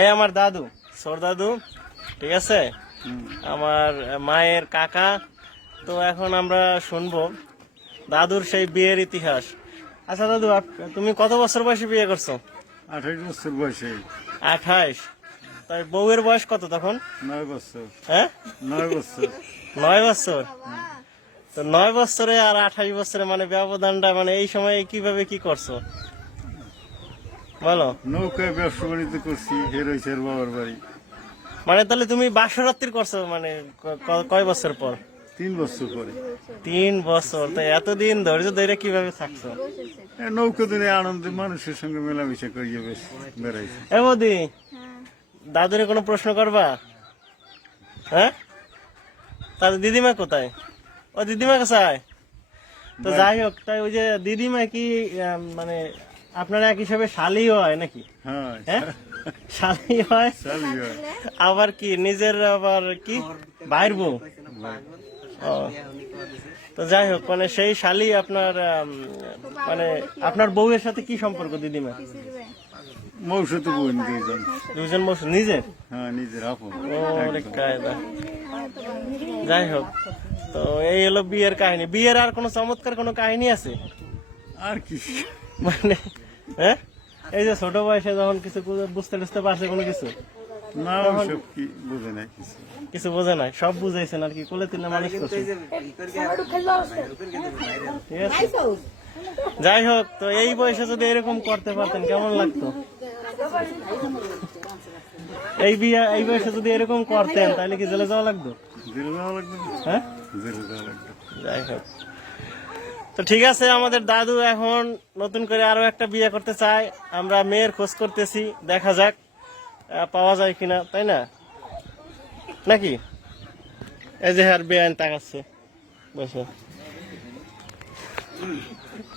এই আমার দাদু, সোর দাদু, ঠিক আছে, আমার মায়ের কাকা। তো এখন আমরা শুনবো দাদুর সেই বিয়ের ইতিহাস। আচ্ছা দাদু, তুমি কত বছর বয়সে বিয়ে করছো? 28 বছর বয়সে। 28? তাই বউয়ের বয়স কত তখন? 9 বছর। হ্যাঁ, 9 বছর। 9 বছর। তো 9 বছরে আর 28 বছরে মানে ব্যবধানটা, মানে এই সময় কিভাবে কি করছো বলো? নৌকায় ব্যবসা বাণিজ্য করছি, হের হয়েছে বাবার বাড়ি। মানে তাহলে তুমি বাসরাত্রি করছো মানে কয় বছর পর? 3 বছর পরে। 3 বছর। তো এতদিন ধৈর্য ধরে কিভাবে থাকছো? নৌকা দিনে আনন্দে মানুষের সঙ্গে মেলামেশা করিয়ে বেশ বেড়াইছি। এ বৌদি, দাদুরে কোনো প্রশ্ন করবা? হ্যাঁ, তাহলে দিদিমা কোথায়? ও দিদিমা কোথায়? তো যাই হোক, তাই ওই যে দিদিমা কি মানে আপনার এক হিসাবে শালি হয় নাকি? হ্যাঁ, হ্যাঁ, শালি হয়। চালি হয়। আবার কি নিজের আবার কি বাইর বউ? ও, তো যাই হোক, মানে সেই শালি আপনার মানে আপনার বউয়ের সাথে কি সম্পর্ক দিদিমা? মৌসুতে বোন দুইজন। দুজন বউ নিজের? হ্যাঁ, নিজের আপন। ওরে কায়দা। যাই হোক, তো এই হলো বিয়ের কাহিনী। বিয়ের আর কোনো চমৎকার কোনো কাহিনী আছে আর কি? মানে? হ্যাঁ, এই যে ছোট বয়সে যখন কিছু বুঝতে টুঝতে পারছে কোনো কিছু? না, সব কি বুঝে নাই কিছু। কিছু বোঝে নাই, সব বুঝাইছেন আর কি, কোলে তুলে মানুষ করছে। ঠিক আছে, যাই হোক, তো এই বয়সে যদি এরকম করতে পারতেন কেমন লাগতো? এই বয়সে যদি এরকম করতেন তাহলে কি জেলে যাওয়া লাগতো? জেলে যাওয়া লাগবে না? হ্যাঁ, জেলে যাওয়া লাগবে। যাই হোক, তো ঠিক আছে, আমাদের দাদু এখন নতুন করে আরো একটা বিয়ে করতে চায়। আমরা মেয়ের খোঁজ করতেছি, দেখা যাক পাওয়া যায় কিনা, তাই না নাকি? এই যে আর বেআইন তাকাচ্ছে বসে।